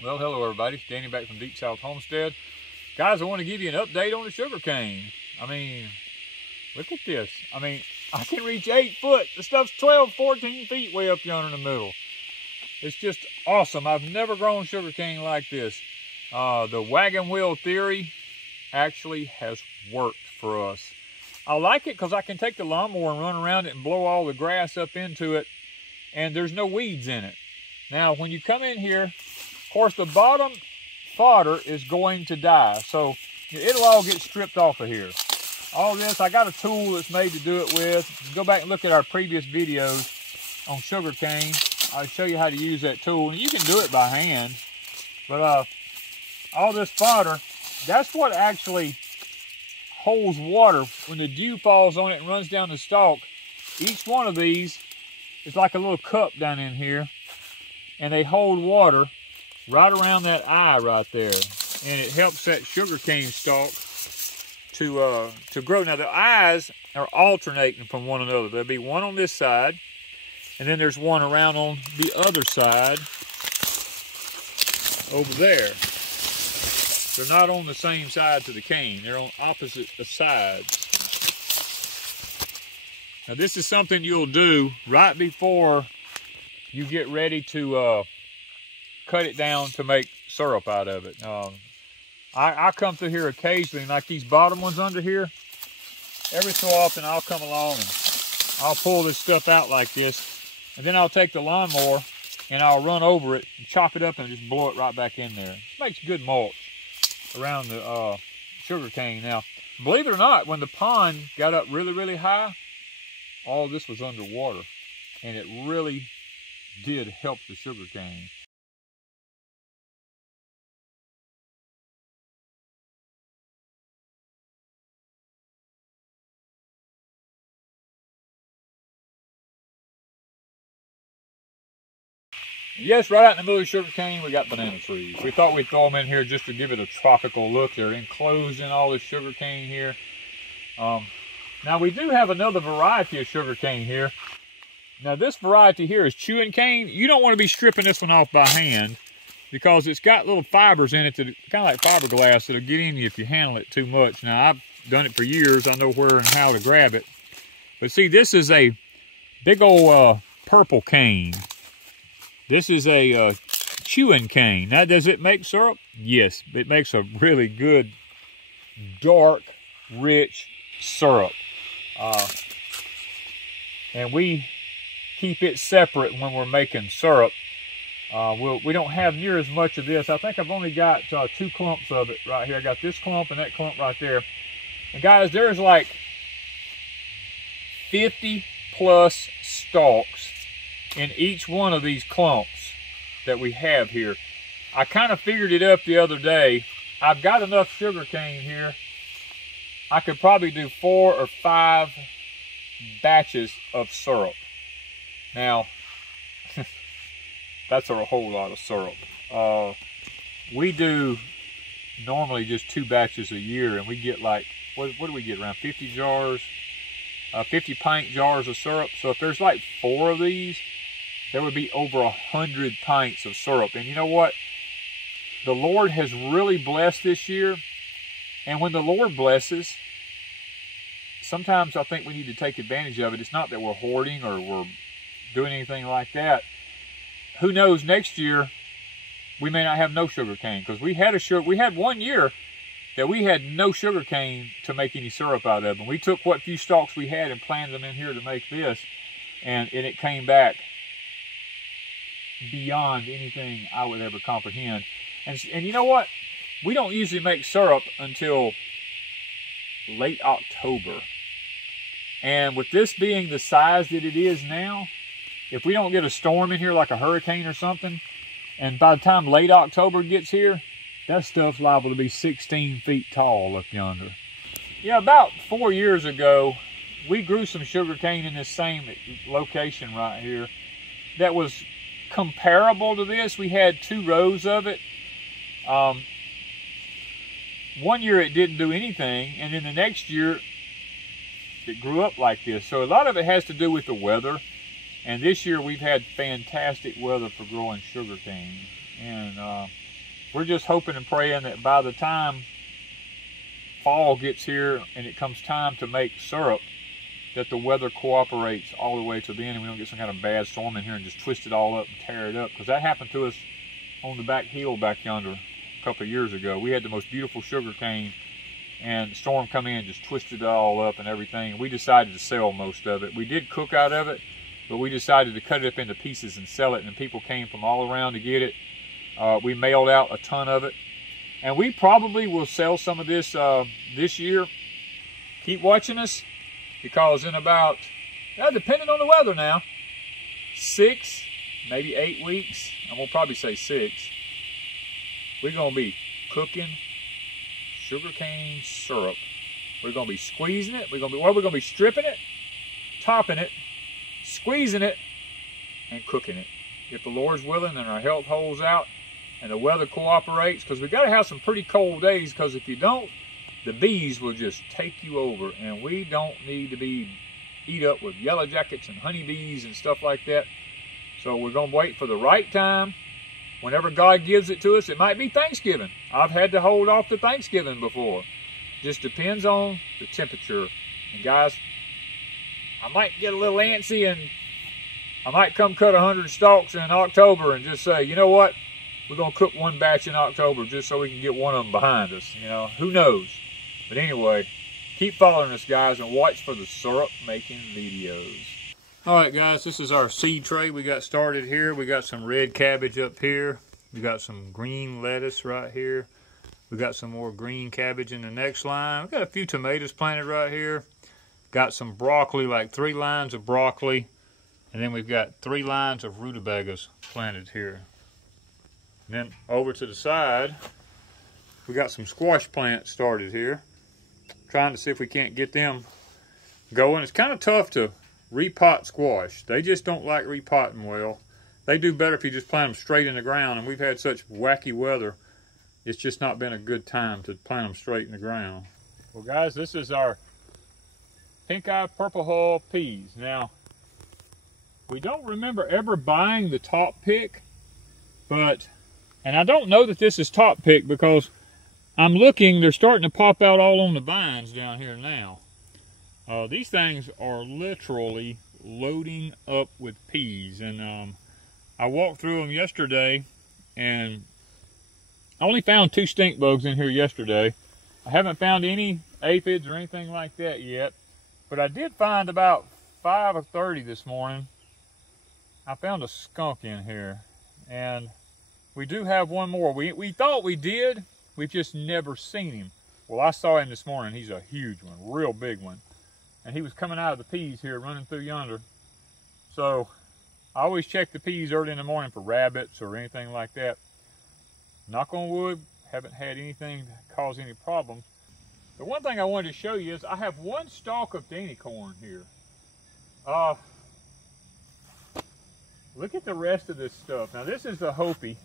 Well, hello everybody. Danny back from Deep South Homestead. Guys, I want to give you an update on the sugarcane. I mean, look at this. I mean, I can reach 8 foot. The stuff's 12, 14 feet way up yonder in the middle. It's just awesome. I've never grown sugarcane like this. The wagon wheel theory actually has worked for us. I like it because I can take the lawnmower and run around it and blow all the grass up into it, and there's no weeds in it. Now, when you come in here, of course, the bottom fodder is going to die, so it'll all get stripped off of here. All this, I got a tool that's made to do it with. Go back and look at our previous videos on sugarcane. I'll show you how to use that tool. And you can do it by hand, but all this fodder, that's what actually holds water when the dew falls on it and runs down the stalk. Each one of these is like a little cup down in here, and they hold water right around that eye right there, and it helps that sugarcane stalk to grow. Now the eyes are alternating from one another. There'll be one on this side, and then there's one around on the other side over there. They're not on the same side to the cane. They're on opposite sides. Now this is something you'll do right before you get ready to cut it down to make syrup out of it. I come through here occasionally, like these bottom ones under here. Every so often I'll come along and I'll pull this stuff out like this, and then I'll take the lawnmower and I'll run over it and chop it up and just blow it right back in there. It makes good mulch around the sugar cane. Now, believe it or not, when the pond got up really, really high, all this was underwater, and it really did help the sugar cane. Yes, right out in the middle of the sugar cane, we got banana trees. We thought we'd throw them in here just to give it a tropical look. They're enclosed in all the sugar cane here. Now we do have another variety of sugar cane here. Now this variety here is chewing cane. You don't want to be stripping this one off by hand because it's got little fibers in it that kind of like fiberglass that'll get in you if you handle it too much. Now I've done it for years. I know where and how to grab it. But see, this is a big old purple cane. This is a chewing cane. Now, does it make syrup? Yes, it makes a really good, dark, rich syrup. And we keep it separate when we're making syrup. We don't have near as much of this. I think I've only got 2 clumps of it right here. I got this clump and that clump right there. And guys, there's like 50 plus stalks in each one of these clumps that we have here. I kind of figured it up the other day. I've got enough sugar cane here. I could probably do 4 or 5 batches of syrup. Now, that's a whole lot of syrup. We do normally just 2 batches a year, and we get like, what do we get, around 50 jars? 50 pint jars of syrup. So if there's like 4 of these, there would be over 100 pints of syrup. And you know what? The Lord has really blessed this year. And when the Lord blesses, sometimes I think we need to take advantage of it. It's not that we're hoarding or we're doing anything like that. Who knows, next year we may not have no sugar cane, because we had 1 year that we had no sugar cane to make any syrup out of. And we took what few stalks we had and planted them in here to make this, and it came back beyond anything I would ever comprehend. And you know what? We don't usually make syrup until late October. And with this being the size that it is now, if we don't get a storm in here like a hurricane or something, and by the time late October gets here, that stuff's liable to be 16 feet tall up yonder. Yeah, about 4 years ago, we grew some sugar cane in this same location right here that was comparable to this. We had 2 rows of it. 1 year it didn't do anything, and then the next year it grew up like this. So a lot of it has to do with the weather. And this year we've had fantastic weather for growing sugar cane. And we're just hoping and praying that by the time fall gets here and it comes time to make syrup, that the weather cooperates all the way to the end and we don't get some kind of bad storm in here and just twist it all up and tear it up. Because that happened to us on the back hill back yonder a couple of years ago. We had the most beautiful sugar cane and the storm come in and just twisted it all up and everything. We decided to sell most of it. We did cook out of it, but we decided to cut it up into pieces and sell it, and people came from all around to get it. We mailed out a ton of it, and we probably will sell some of this this year. Keep watching us, because in about, depending on the weather now, 6, maybe 8 weeks, I'm gonna probably say 6, we're gonna be cooking sugarcane syrup. We're gonna be squeezing it. We're gonna be stripping it, topping it, squeezing it, and cooking it. If the Lord's willing and our health holds out and the weather cooperates, because we got to have some pretty cold days, because if you don't, the bees will just take you over, and we don't need to be eat up with yellow jackets and honeybees and stuff like that. So we're going to wait for the right time. Whenever God gives it to us, it might be Thanksgiving. I've had to hold off to Thanksgiving before. Just depends on the temperature. And guys, I might get a little antsy and I might come cut 100 stalks in October and just say, you know what? We're going to cook one batch in October just so we can get one of them behind us. You know, who knows? But anyway, keep following us, guys, and watch for the syrup making videos. All right, guys, this is our seed tray we got started here. We got some red cabbage up here. We got some green lettuce right here. We got some more green cabbage in the next line. We got a few tomatoes planted right here. Got some broccoli, like 3 lines of broccoli. And then we've got 3 lines of rutabagas planted here. And then over to the side, we got some squash plants started here. Trying to see if we can't get them going. It's kind of tough to repot squash. They just don't like repotting well. They do better if you just plant them straight in the ground, and we've had such wacky weather, it's just not been a good time to plant them straight in the ground. Well, guys, this is our pink-eye purple hull peas. Now, we don't remember ever buying the top pick, but, and I don't know that this is top pick because I'm looking, they're starting to pop out all on the vines down here now. These things are literally loading up with peas, and I walked through them yesterday, and I only found 2 stink bugs in here yesterday. I haven't found any aphids or anything like that yet, but I did find about 5:30 this morning. I found a skunk in here, and we do have one more. We thought we did, we've just never seen him. Well, I saw him this morning. He's a huge one, real big one. And he was coming out of the peas here, running through yonder. So I always check the peas early in the morning for rabbits or anything like that. Knock on wood, haven't had anything cause any problems. The one thing I wanted to show you is I have 1 stalk of Danny corn here. Look at the rest of this stuff. Now this is the Hopi.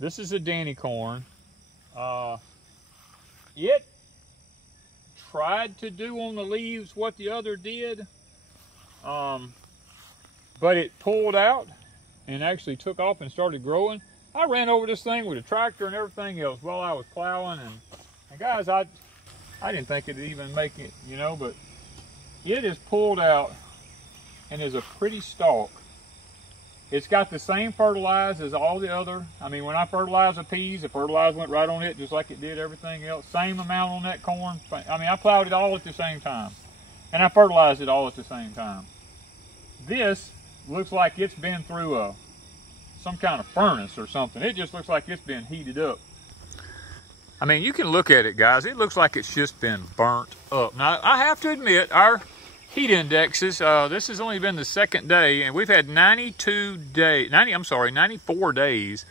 This is a Danny corn. It tried to do on the leaves what the other did, but it pulled out and actually took off and started growing. I ran over this thing with a tractor and everything else while I was plowing, and guys, I didn't think it'd even make it, you know, but it is pulled out and is a pretty stalk. It's got the same fertilizer as all the other. I mean, when I fertilized the peas, the fertilizer went right on it just like it did everything else. Same amount on that corn. I mean, I plowed it all at the same time. And I fertilized it all at the same time. This looks like it's been through some kind of furnace or something. It just looks like it's been heated up. I mean, you can look at it, guys. It looks like it's just been burnt up. Now, I have to admit, our heat indexes, this has only been the 2nd day, and we've had 94 days.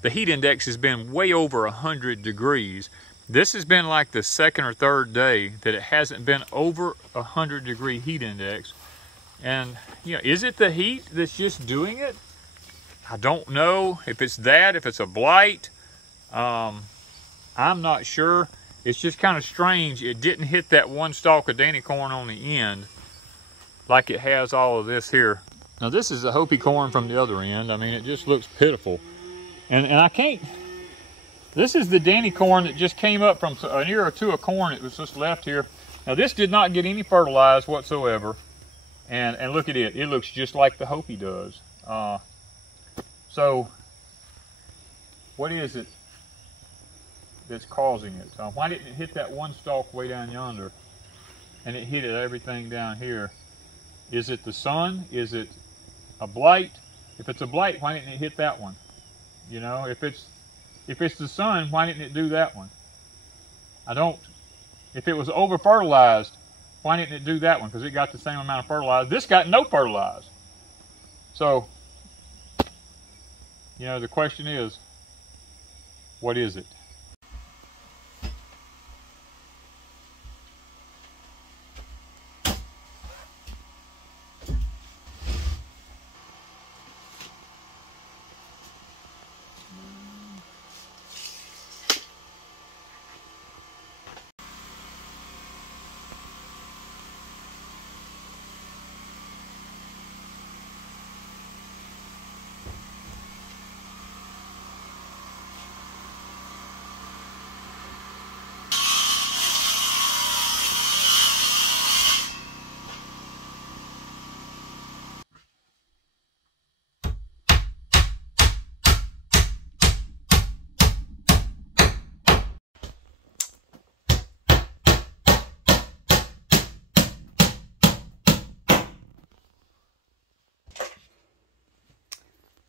The heat index has been way over 100 degrees. This has been like the 2nd or 3rd day that it hasn't been over 100-degree heat index. And, you know, is it the heat that's just doing it? I don't know if it's that, if it's a blight. I'm not sure. It's just kind of strange. It didn't hit that 1 stalk of Danny corn on the end like it has all of this here. Now this is the Hopi corn from the other end. I mean, it just looks pitiful. And I can't, This is the Danny corn that just came up from an ear or two of corn that was just left here. Now this did not get any fertilized whatsoever. And look at it. It looks just like the Hopi does. So what is it that's causing it? Why didn't it hit that one stalk way down yonder? And it hit everything down here. Is it the sun? Is it a blight? If it's a blight, why didn't it hit that one? You know, if it's the sun, why didn't it do that one? If it was over fertilized, why didn't it do that one? Because it got the same amount of fertilizer. This got no fertilizer. So, you know, the question is, what is it?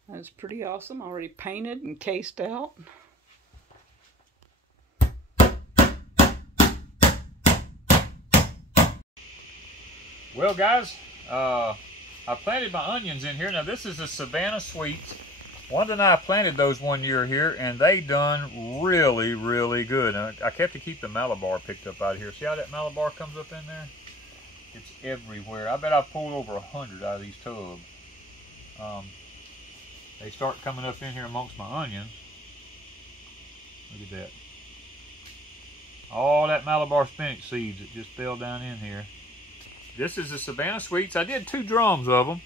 That's pretty awesome. Already painted and cased out. Well, guys, I planted my onions in here. Now, this is the Savannah Sweets. Wanda and I planted those one year here, and they done really, really good. And I kept to keep the Malabar picked up out of here. See how that Malabar comes up in there? It's everywhere. I bet I've pulled over 100 out of these tubs. They start coming up in here amongst my onions. Look at that. All that Malabar spinach seeds that just fell down in here. This is the Savannah Sweets. I did 2 drums of them.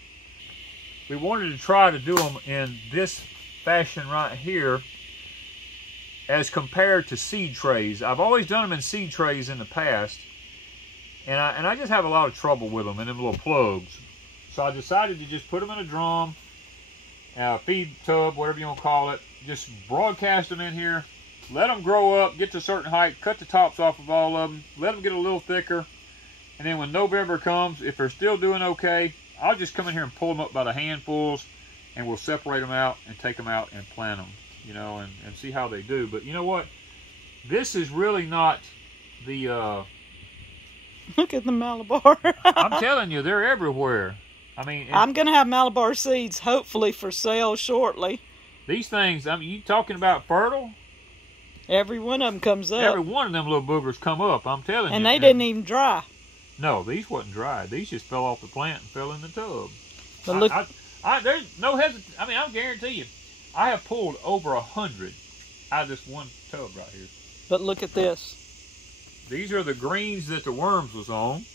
We wanted to try to do them in this fashion right here as compared to seed trays. I've always done them in seed trays in the past, and I just have a lot of trouble with them in them little plugs. So I decided to just put them in a drum, feed tub, whatever you want to call it. Just broadcast them in here, let them grow up, get to a certain height, cut the tops off of all of them, let them get a little thicker, and then when November comes, if they're still doing okay, I'll just come in here and pull them up by the handfuls, and we'll separate them out and take them out and plant them, you know, and see how they do. But you know what? This is really not the... Look at the Malabar. I'm telling you, they're everywhere. I mean, I'm going to have Malabar seeds, hopefully, for sale shortly. These things, I mean, you talking about fertile? Every one of them comes up. Every one of them little boogers come up, I'm telling you. And they didn't even dry. No, these wasn't dry. These just fell off the plant and fell in the tub. But look, there's no hesitation. I mean, I'll guarantee you, I have pulled over 100 out of this one tub right here. But look at this. These are the greens that the worms was on.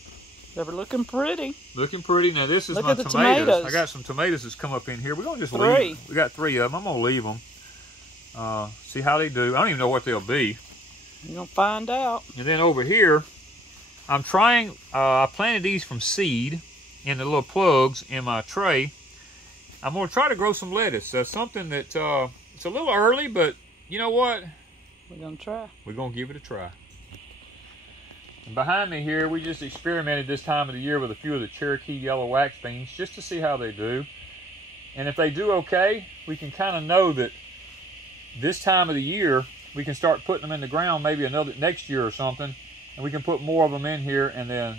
They were looking pretty. Looking pretty. Now this is look my at the tomatoes. I got some tomatoes that's come up in here. We're gonna just leave. We got 3 of them. I'm gonna leave them. See how they do. I don't even know what they'll be. You're gonna find out. And then over here, I'm trying. I planted these from seed in the little plugs in my tray. I'm gonna try to grow some lettuce. That's something that it's a little early, but you know what? We're gonna try. We're gonna give it a try. And behind me here, we just experimented this time of the year with a few of the Cherokee yellow wax beans just to see how they do. And if they do okay, we can kind of know that this time of the year, we can start putting them in the ground maybe next year or something, and we can put more of them in here, and then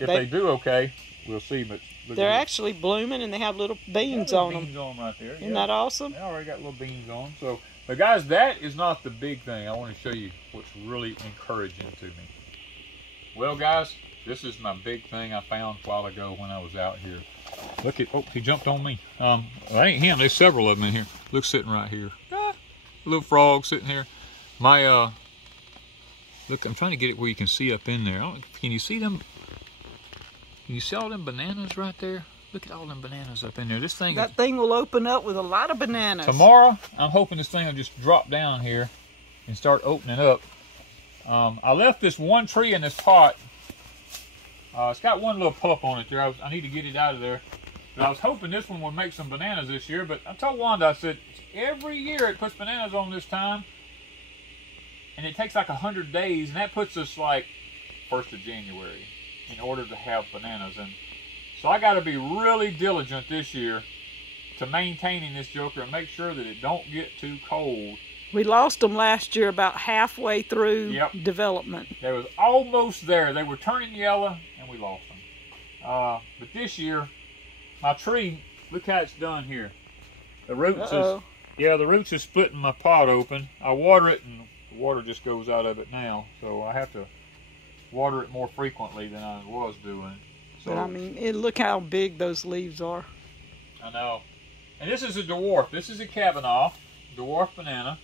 if they do okay, we'll see. But they're actually blooming, and they have little beans on them. Beans on them right there. Isn't that awesome? They already got little beans on them. So, but guys, that is not the big thing. I want to show you what's really encouraging to me. Well, guys, this is my big thing I found a while ago when I was out here. Look at, oh, he jumped on me. Well, that ain't him. There's several of them in here. Look, sitting right here. Little frog sitting here. My, look, I'm trying to get it where you can see up in there. Can you see them? Can you see all them bananas right there? Look at all them bananas up in there. This thing. That thing will open up with a lot of bananas. Tomorrow, I'm hoping this thing will just drop down here and start opening up. I left this one tree in this pot. It's got one little pup on it there. I need to get it out of there. But I was hoping this one would make some bananas this year. But I told Wanda, I said, every year it puts bananas on this time. And it takes like 100 days. And that puts us like 1st of January in order to have bananas. And so I got to be really diligent this year to maintaining this joker and make sure that it don't get too cold. We lost them last year about halfway through development. They was almost there. They were turning yellow, and we lost them. But this year, my tree, look how it's done here. The roots the roots is splitting my pot open. I water it, and the water just goes out of it now. So I have to water it more frequently than I was doing. So, but I mean, look how big those leaves are. I know. And this is a dwarf. This is a Kavanaugh dwarf banana.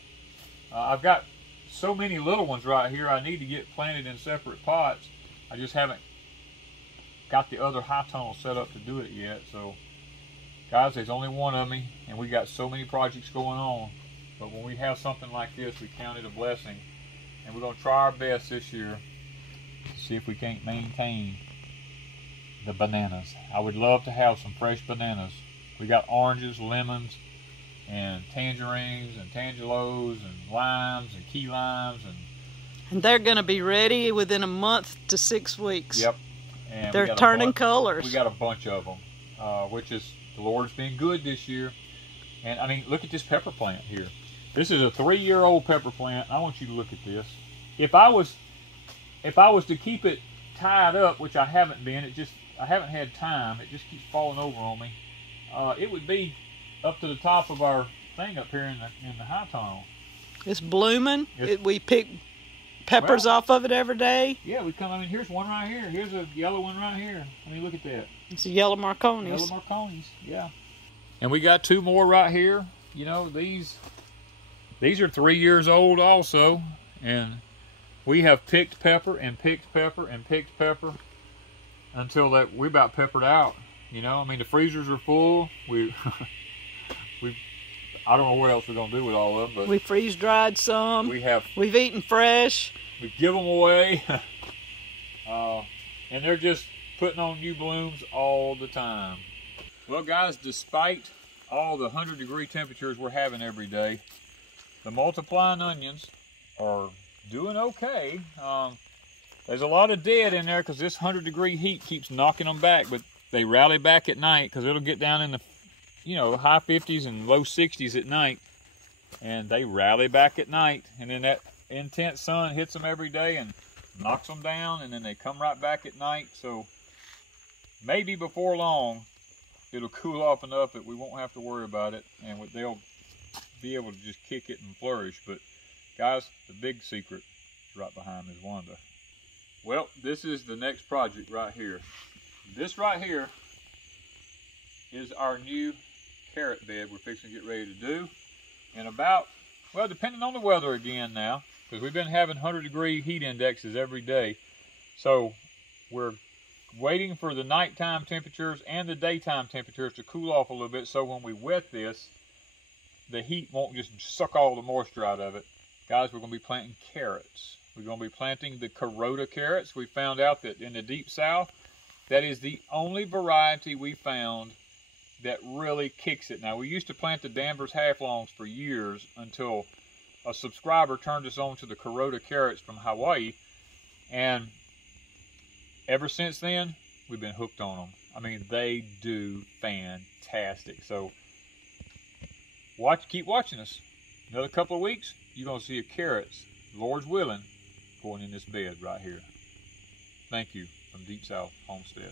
I've got so many little ones right here I need to get planted in separate pots. I just haven't got the other high tunnel set up to do it yet. So, guys, there's only one of me, and we got so many projects going on. But when we have something like this, we count it a blessing. And we're going to try our best this year to see if we can't maintain the bananas. I would love to have some fresh bananas. We got oranges, lemons, and tangerines, and tangelos, and limes, and key limes, and they're going to be ready within a month to 6 weeks. Yep. And they're turning colors. We got a bunch of them, which is, the Lord's been good this year. And I mean, look at this pepper plant here. This is a 3-year-old pepper plant. I want you to look at this. If I was to keep it tied up, which I haven't been, I haven't had time. It just keeps falling over on me. It would be up to the top of our thing up here in the high tunnel. It's blooming. We pick peppers off of it every day. Yeah, I mean, here's one right here. Here's a yellow one right here. I mean, look at that. It's a yellow Marconis. Yellow Marconis, yeah. And we got 2 more right here. You know, these are 3 years old also. And we have picked pepper and picked pepper and picked pepper until we about peppered out. You know, I mean, the freezers are full. I don't know what else we're gonna do with all of them, but we freeze dried some. We've eaten fresh. We give them away, and they're just putting on new blooms all the time. Well, guys, despite all the 100-degree temperatures we're having every day, the multiplying onions are doing okay. There's a lot of dead in there because this 100-degree heat keeps knocking them back, but they rally back at night because it'll get down in the, high 50s and low 60s at night, and they rally back at night, and then that intense sun hits them every day and knocks them down, and then they come right back at night. So maybe before long it'll cool off enough that we won't have to worry about it, and they'll be able to just kick it and flourish. But guys, the big secret is right behind Ms. Wanda. Well, this is the next project right here. This right here is our new carrot bed we're fixing to get ready to do. And depending on the weather again now, because we've been having 100-degree heat indexes every day. So we're waiting for the nighttime temperatures and the daytime temperatures to cool off a little bit, so when we wet this, the heat won't just suck all the moisture out of it. Guys, we're going to be planting carrots. We're going to be planting the Kuroda carrots. We found out that in the Deep South, that is the only variety we found that really kicks it. Now, we used to plant the Danvers half-longs for years until a subscriber turned us on to the Kuroda carrots from Hawaii, and ever since then, we've been hooked on them. I mean, they do fantastic. So, keep watching us. Another couple of weeks, you're going to see a carrots, Lord's willing, going in this bed right here. Thank you from Deep South Homestead.